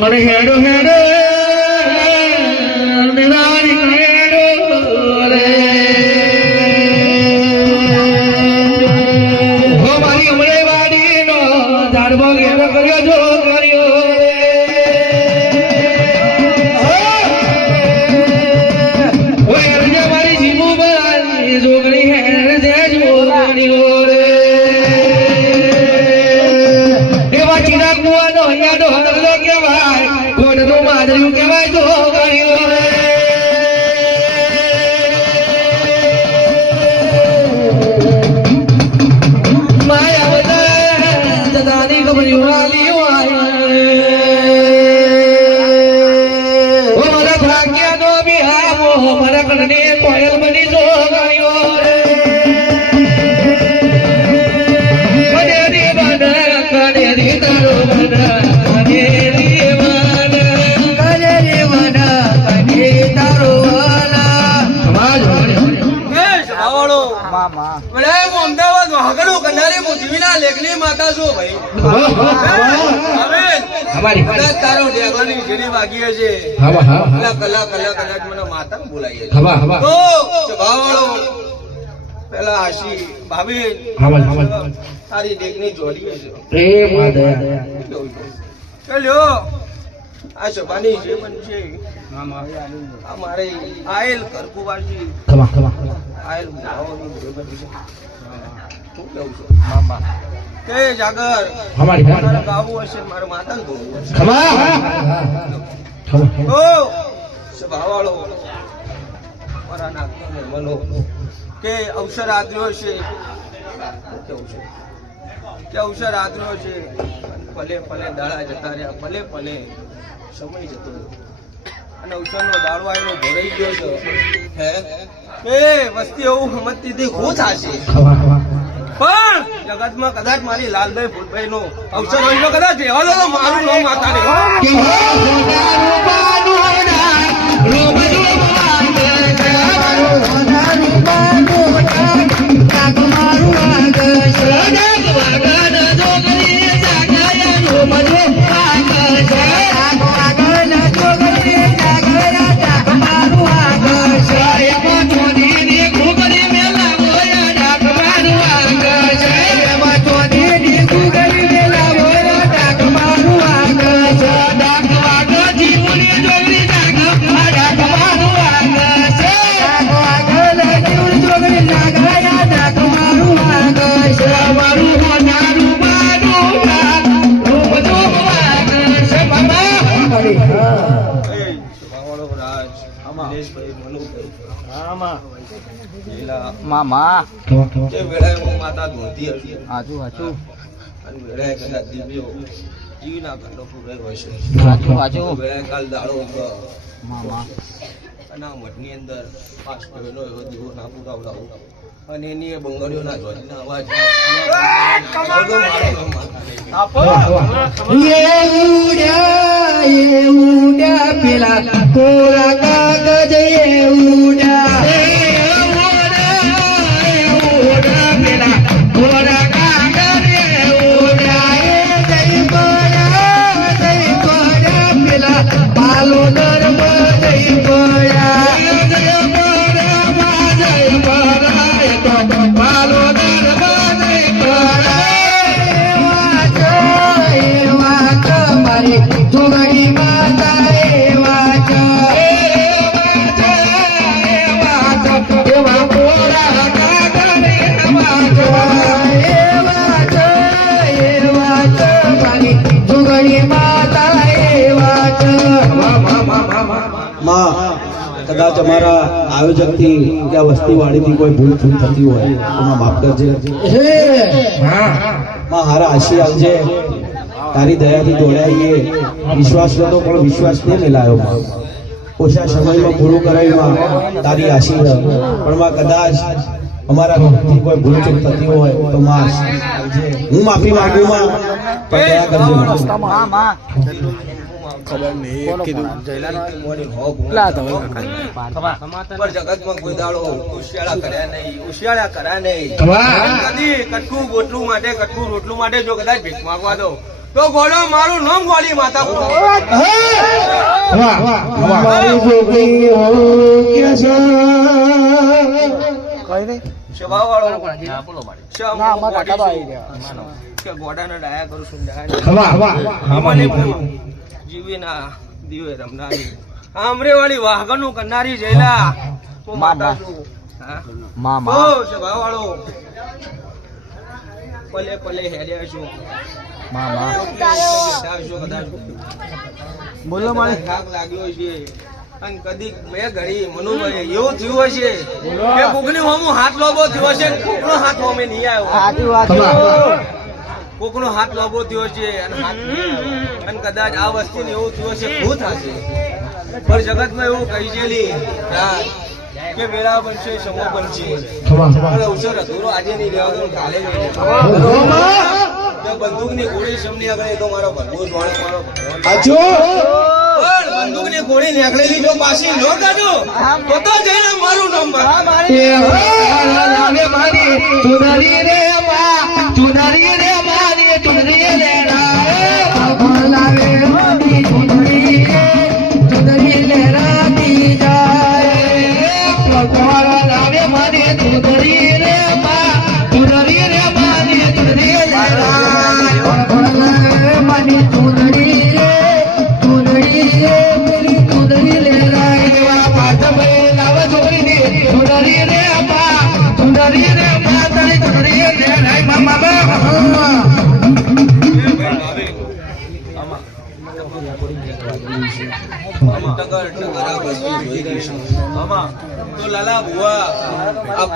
મને હેડો હેડો નિરાળી હેડો રે હો મારી ઉમરે વાડી નો ઝાડબો ઘેરો કર્યો જો કર્યો ઓય મારી જીમુ બાની જોગણી હેડ જે જોગણીઓ રે એવા ચીડા કુવાનો અહીંયા તો હરલો કેવાય કોડનું માદર્યું કેવાય જો ગણીઓ રે માયા બધા દાદાની ખબરી વાલી હોય ઓ મારા ભાગ્યનો બિહાવો મારા કણને કોયલ બની જો ગણીઓ રે કડેરી બના કડેરી તારો બના કડેરી અમદાવાદ વાગડું કનારી મુજવીના લેખની માતા છો ભાઈ હવે તારો ડેવાની જેડી વાગી છે કલાક મને માતા બોલાઈએ તો ભાવાળો પેલા આશી ભાભી તારી ડેકની જોડી છે ચાલ્યો આ સભાની જે બનશે અમારે આયલ કરકુવાજી આયલ શું કેવું છે તે જાગર ગાવું હશે મારા માતાને બોલવું હશે ઓ સભાવાળો મારા નાગને મનો કે અવસર આદર્યો છે કેવું છે કે અવસર આદર્યો છે ભલે દાડા જતા રહ્યા ભલે સમય જતો અને અવસરનો દાડો આવેલો ભરાઈ ગયો છે હે એ વસ્તી એવું સમજતી હતી હું થશે પણ જગતમાં કદાચ મારી લાલભાઈ ફૂલભાઈ નો અવસર હોય કદાચ રહેવા દો મારું નામ માતા ને મામા જે વેળાએ માતા ધોતી હતી હાચું અને વેળાએ કદાચ દીવ્યો જીવના કંડો ફૂગાયો હશે હાચું વેળાએ કાલ દાડો મામા અને આ મઠની અંદર 5 કરોડનો એવો દીવો ના પુરાવડાવો અને એની એ બંગડીઓના ધ્વજના અવાજ ઉડ્યા પેલા કોરા કાગજ ઉડ્યા કદાચ અમારા આયોજક થી કે વસ્તીવાડી થી કોઈ ભૂલ થતી હોય એમાં માફ કરજે માં હારા આશી આવજે તારી દયાથી દોડાઈએ વિશ્વાસ નતો પણ વિશ્વાસ ને મેલાયો ઓછા સમયમાં પૂરું કરાયું તારી આશી પણ માં કદાચ અમારા થી કોઈ ભૂલ થતી હોય તો માં હું માફી માંગુ માં દયા કરજે ખબર નહીં કીધું જગતમાં કોઈ દાડો ઉશિયાળા કર્યા નહીં કદી કટકું રોટલું માટે જો કદાચ ભીખ માંગવા દો તો તો ગોળો મારું નામ ગોળી માતા પૂરો. વાહ વાહ વાહ મારી જોગી હો કે છે સ્વભાવવાળો બોલો મારે શ્યામ કે ગોડાના ડાયા કરું છું વાહ વાહ મને જીવી ના દીવે રમનારી આમરે વાળી વાઘનું કરનારી જયલા હું માતા છું. હા માં ઓ સ્વભાવવાળો પલે પલે હેલ્યા છું. બોલો મારે થાક લાગ્યો છે અને કદી બે ઘડી મનુભાઈ એવું થયું હશે કે કોકની હોમું હાથ લોબો થયો છે કોકનો હાથ હોમે નહીં આવ્યો. કોકનો હાથ લોબો થયો છે અને હાથ નહીં આવ્યો. અને કદાચ આ વસ્તીને એવું થયું હશે ભૂત હશે પણ જગતમાં એવું કહી છેલી કે વેળા બનશે સમો બનશે પણ અવસર અધૂરો આજે નહીં લેવાનો કાલે નહીં બંદૂકની ગોળી સમની આગળ તો મારો ભરવો જોડે મારો આજો પણ બંદૂકની ગોળી નીકળેલી જો પાછી ન કાઢો તો જઈને મારું નામ એ લાવે મારી ચુનરી રે માં ચુનરી રે મારી ચુનરી રે લાવે મારી ચુનરી રે રાતી જાય ભગવાન લાવે મારી ચુનરી રે માં ચુનરી રે મારી ચુનરી રે મારી ચુનરી રે મેરી ચુનરી રે રાય પાછળ લાવ છોકરી ને ચુનરી રે માં તારી ચુનરી રે રાય મામા ટગર ટગર આ વસ્તુ જોઈ રહી છે. આમાં તો લાલા ભુવા આ